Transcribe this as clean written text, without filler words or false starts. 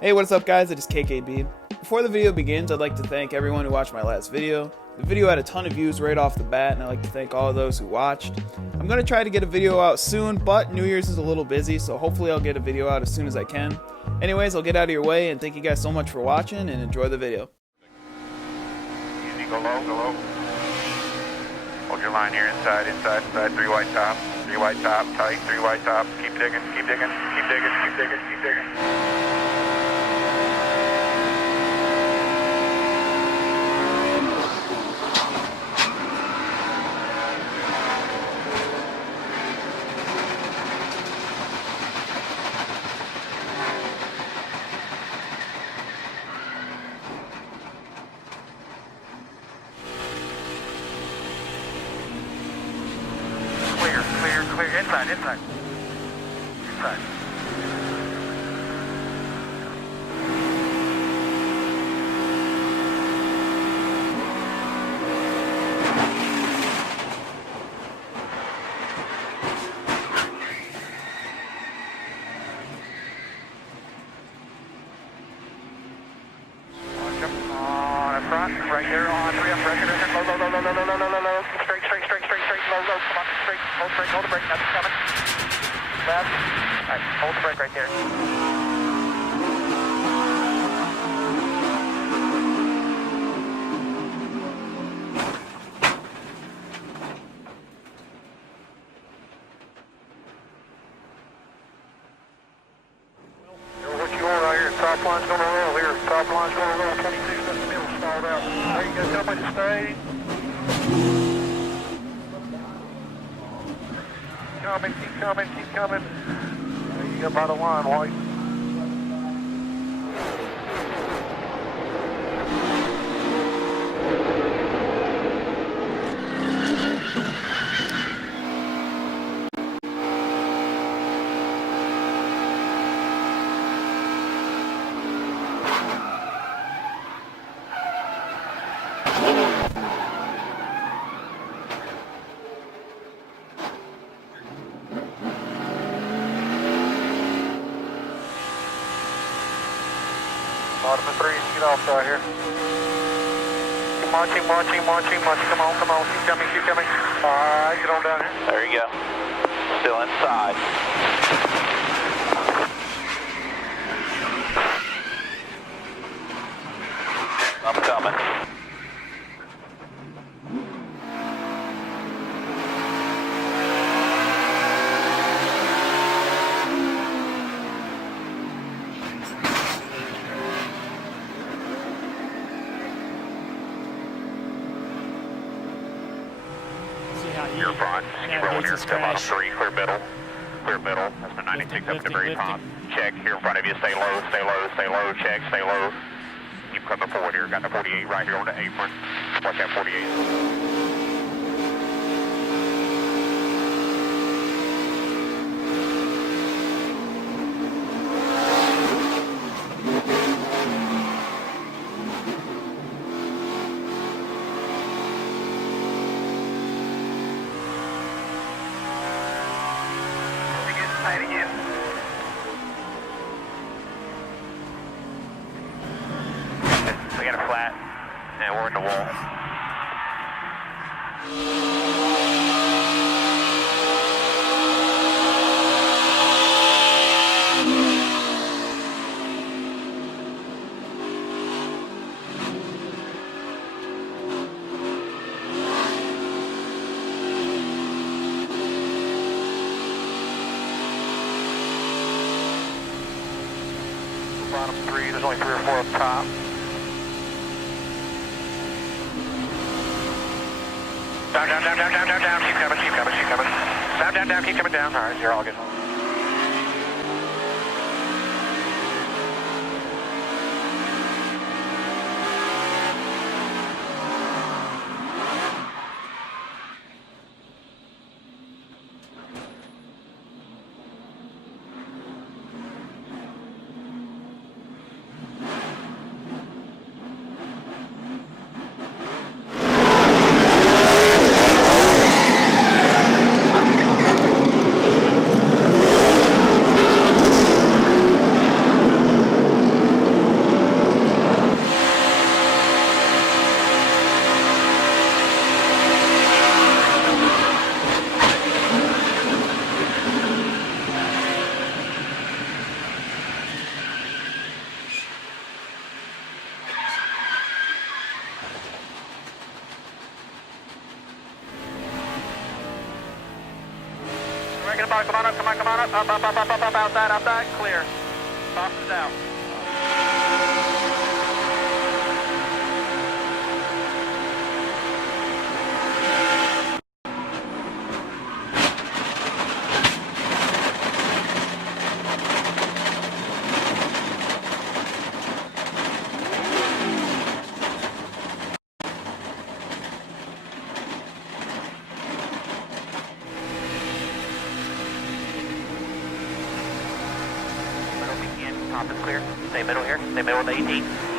Hey, what's up guys, it is KKB. Before the video begins, I'd like to thank everyone who watched my last video. The video had a ton of views right off the bat, and I'd like to thank all of those who watched. I'm going to try to get a video out soon, but New Year's is a little busy, so hopefully I'll get a video out as soon as I can. Anyways, I'll get out of your way, and thank you guys so much for watching, and enjoy the video. Easy, go low, go low. Hold your line here, inside, 3 wide top, tight, 3 wide top. Keep digging, keep digging, keep digging, keep digging, keep digging. Clear, inside. On the front, right there on 3 up, pressure, low, straight, low, come on, straight, hold the brake, nothing's coming. Left, alright, hold the brake right there. What you want out here? Top line's gonna roll here. Top line's gonna roll. 22 in the middle, stalled out. There you go. Tell me to stay. Keep coming. There you go by the line, White. Bottom of 3, get off right here. Keep marching. Come on. Keep coming. Alright, get on down here. There you go. Still inside. I'm coming. Your front, keep rolling here, still on 3, clear middle. That's the 96 up to the very top. Check, here in front of you, stay low, check, stay low. Keep coming forward here, got the 48 right here on the apron. Watch that 48. Tight again. We got a flat, and we're in the wall. Bottom 3, there's only 3 or 4 up top. Down, keep coming. Down, keep coming down. Alright, you're all good. 5, come on up, come on, come on up, up, outside, clear. Boston's out. Top is clear. Stay middle here. Stay middle with the 18.